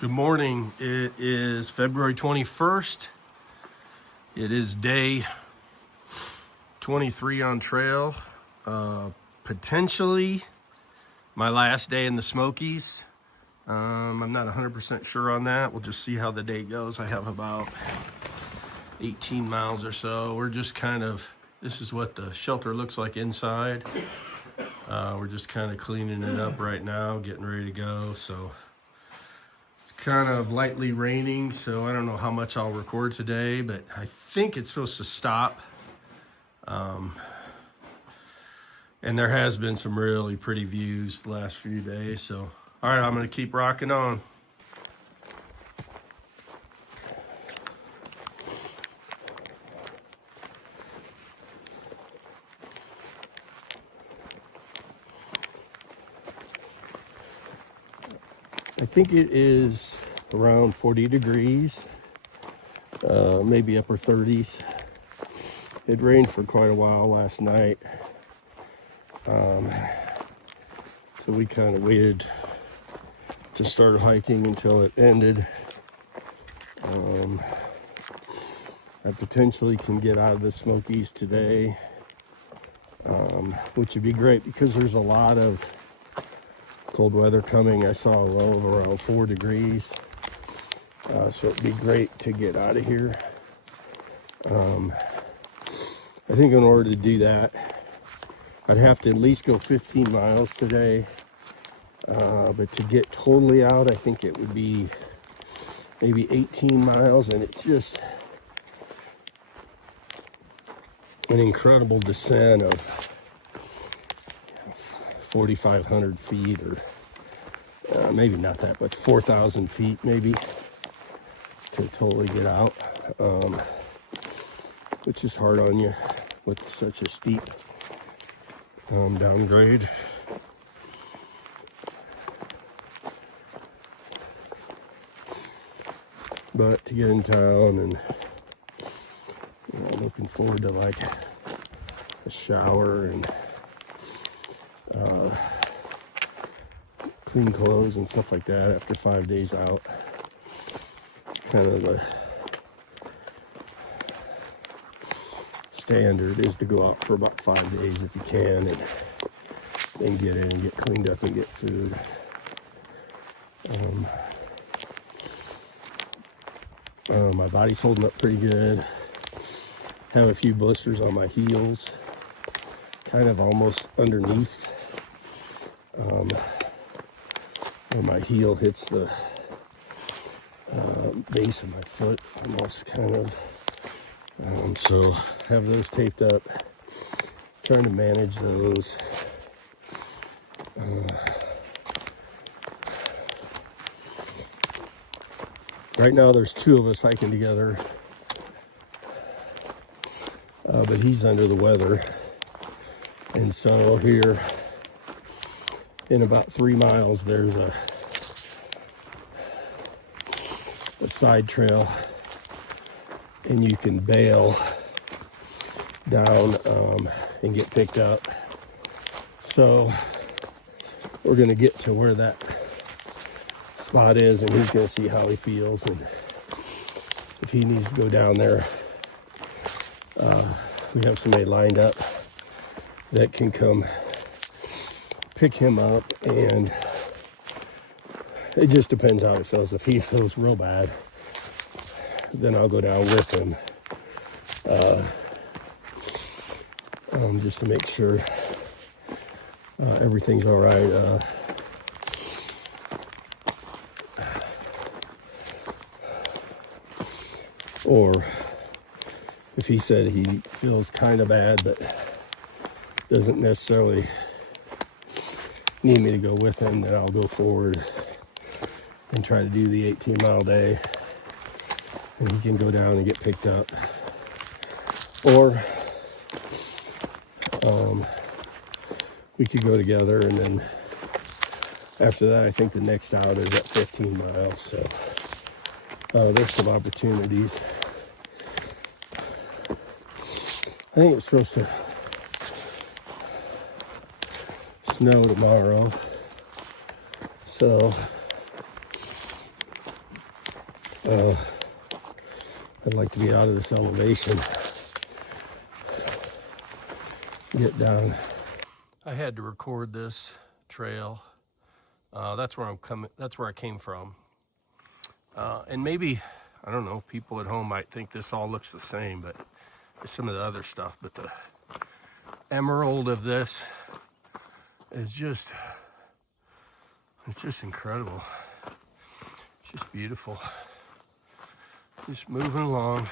Good morning. It is February 21st. It is day 23 on trail. Potentially my last day in the Smokies. I'm not 100% sure on that. We'll just see how the day goes. I have about 18 miles or so. We're just this is what the shelter looks like inside. We're just kind of cleaning it up right now, getting ready to go. So kind of lightly raining, so I don't know how much I'll record today, but I think it's supposed to stop. And there has been some really pretty views the last few days. So, all right, I'm going to keep rocking on. I think it is around 40 degrees, maybe upper 30s. It rained for quite a while last night. So we kind of waited to start hiking until it ended. I potentially can get out of the Smokies today, which would be great because there's a lot of cold weather coming. I saw a low of around 4 degrees. So it'd be great to get out of here. I think in order to do that, I'd have to at least go 15 miles today. But to get totally out, I think it would be maybe 18 miles. And it's just an incredible descent of 4,500 feet, or maybe not that much, 4,000 feet maybe, to totally get out, which is hard on you with such a steep downgrade. But to get in town, and looking forward to like a shower and clean clothes and stuff like that after 5 days out. Kind of the standard is to go out for about 5 days if you can, and then get in and get cleaned up and get food. My body's holding up pretty good. Have a few blisters on my heels, kind of almost underneath where my heel hits the base of my foot, almost kind of. So have those taped up, trying to manage those. Right now there's two of us hiking together, but he's under the weather. And so here in about 3 miles, there's a side trail, and you can bail down and get picked up. So we're gonna get to where that spot is, and he's gonna see how he feels, and if he needs to go down there, we have somebody lined up that can come pick him up. And it just depends how it feels. If he feels real bad, then I'll go down with him, just to make sure everything's all right. Or if he said he feels kind of bad but doesn't necessarily need me to go with him, then I'll go forward and try to do the 18-mile day, and he can go down and get picked up. Or we could go together, and then after that, I think the next out is at 15 miles. So there's some opportunities. I think it's supposed to snow tomorrow, so I'd like to be out of this elevation. Get down. I had to record this trail. That's where I'm coming. That's where I came from. And maybe, I don't know, people at home might think this all looks the same, but it's some of the other stuff. But the emerald of this is just, it's just incredible. It's just beautiful. Just moving along.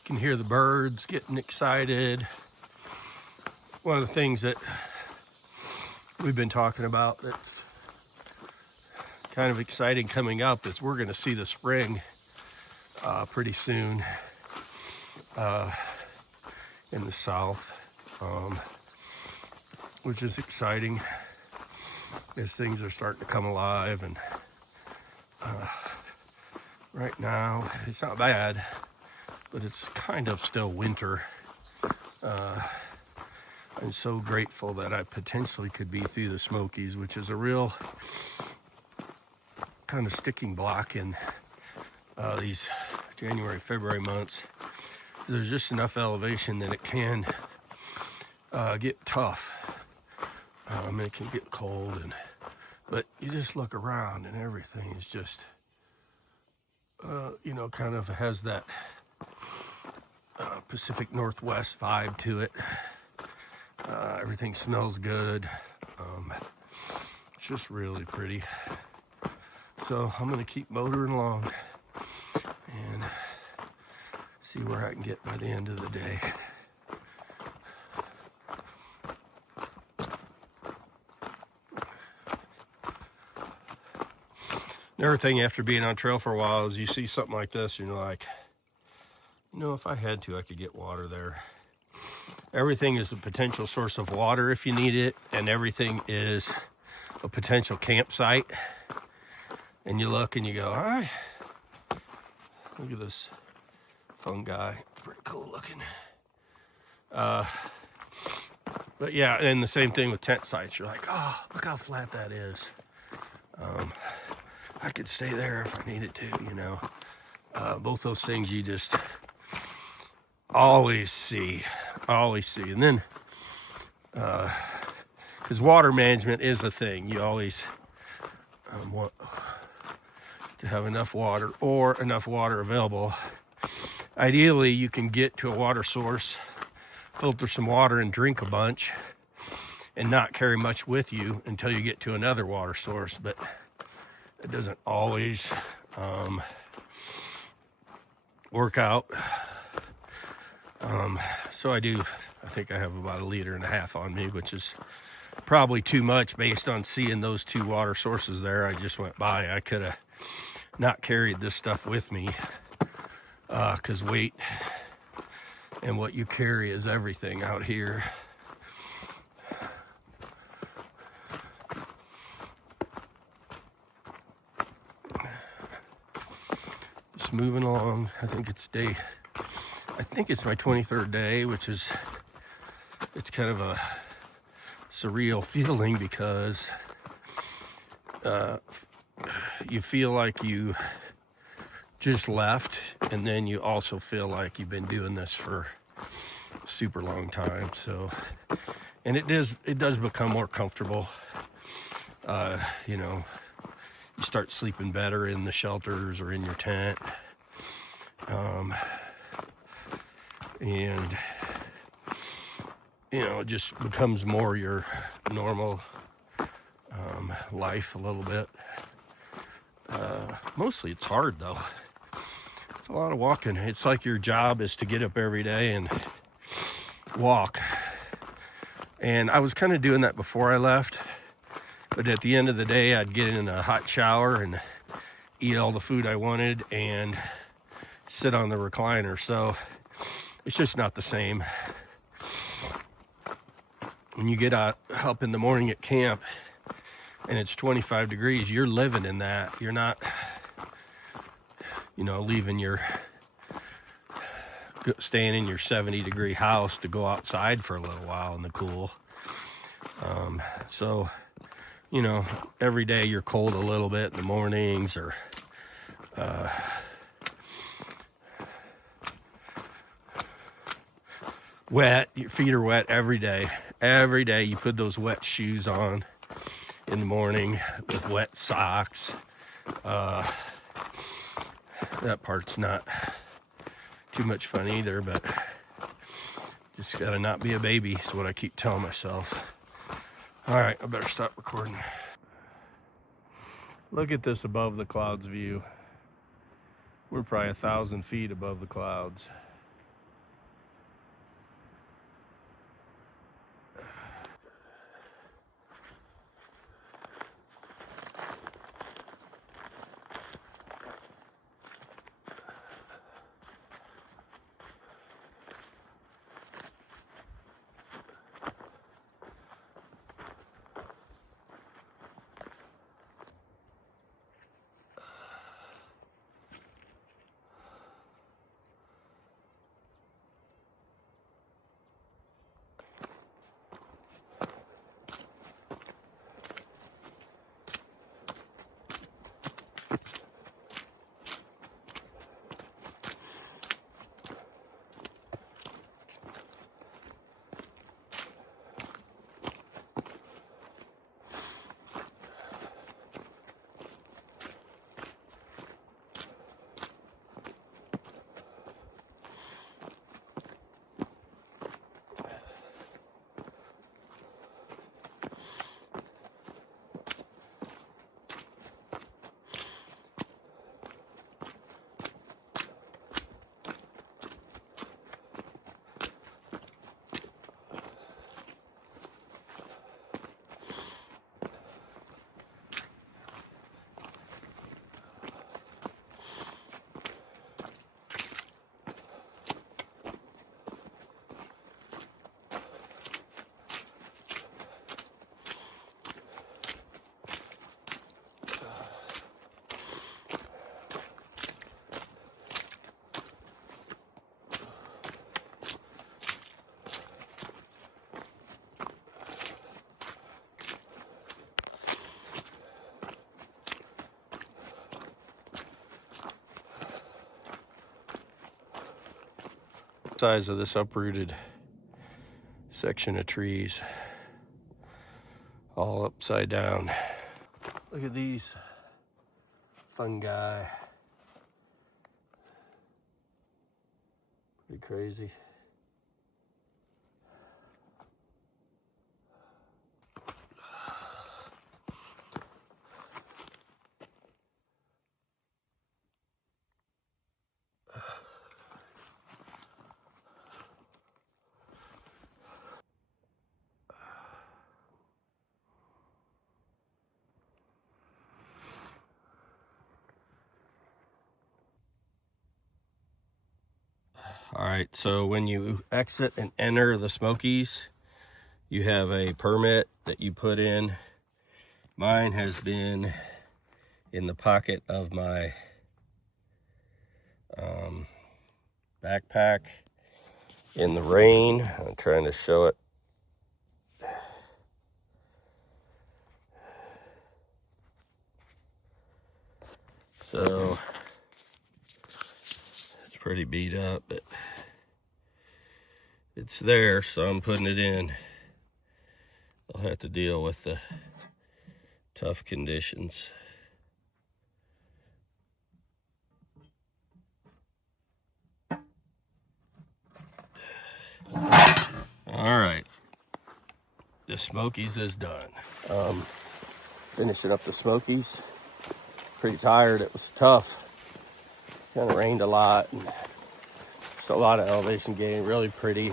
You can hear the birds getting excited. One of the things that we've been talking about that's kind of exciting coming up is we're going to see the spring pretty soon in the south, which is exciting as things are starting to come alive. And right now it's not bad, but it's kind of still winter. I'm so grateful that I potentially could be through the Smokies, which is a real kind of sticking block in these January, February months. There's just enough elevation that it can get tough. It can get cold, but you just look around and everything is just, you know, kind of has that Pacific Northwest vibe to it. Everything smells good. It's just really pretty. So I'm gonna keep motoring along and see where I can get by the end of the day. Another thing after being on trail for a while is you see something like this and you're like, you know, if I had to, I could get water there. Everything is a potential source of water if you need it, and everything is a potential campsite. And you look and you go, all right, look at this fungi. It's pretty cool looking. But yeah, and the same thing with tent sites. You're like, oh, look how flat that is. I could stay there if I needed to, you know. Both those things you just always see. And then, because water management is a thing, you always want to have enough water or enough water available. Ideally, you can get to a water source, filter some water and drink a bunch and not carry much with you until you get to another water source, but it doesn't always work out. So I think I have about 1.5 liters on me, which is probably too much based on seeing those two water sources there. I just went by. I could have not carried this stuff with me, because weight and what you carry is everything out here. Just moving along. I think it's my 23rd day, which is, it's kind of a surreal feeling because you feel like you just left, and then you also feel like you've been doing this for a super long time. So, and it does become more comfortable. You know, you start sleeping better in the shelters or in your tent. And you know, it just becomes more your normal life a little bit. Mostly it's hard though. It's a lot of walking. It's like your job is to get up every day and walk. And I was kind of doing that before I left, but at the end of the day, I'd get in a hot shower and eat all the food I wanted and sit on the recliner. So it's just not the same. when you get out up in the morning at camp and it's 25 degrees, you're living in that. You're not, you know, leaving your, staying in your 70-degree house to go outside for a little while in the cool. So, you know, every day you're cold a little bit in the mornings, or wet. Your feet are wet every day. Every day you put those wet shoes on in the morning with wet socks. That part's not too much fun either, but just gotta not be a baby is what I keep telling myself. All right, I better stop recording. Look at this above the clouds view. We're probably 1,000 feet above the clouds. Size of this uprooted section of trees, all upside down. Look at these fungi. Pretty crazy. All right, so when you exit and enter the Smokies, you have a permit that you put in. Mine has been in the pocket of my backpack in the rain. I'm trying to show it. So it's pretty beat up, but it's there, so I'm putting it in. I'll have to deal with the tough conditions. All right, the Smokies is done. Finishing up the Smokies. Pretty tired. It was tough. Kind of rained a lot, and just a lot of elevation gain. Really pretty,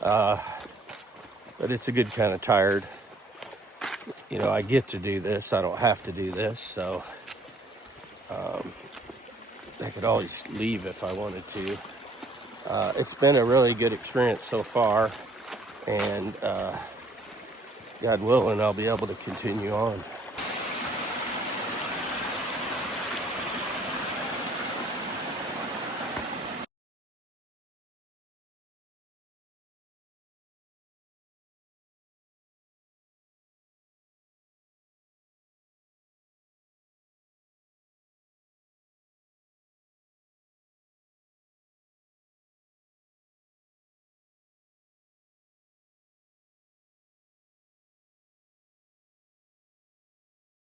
but it's a good kind of tired. You know, I get to do this. I don't have to do this, so I could always leave if I wanted to. It's been a really good experience so far, and God willing, I'll be able to continue on.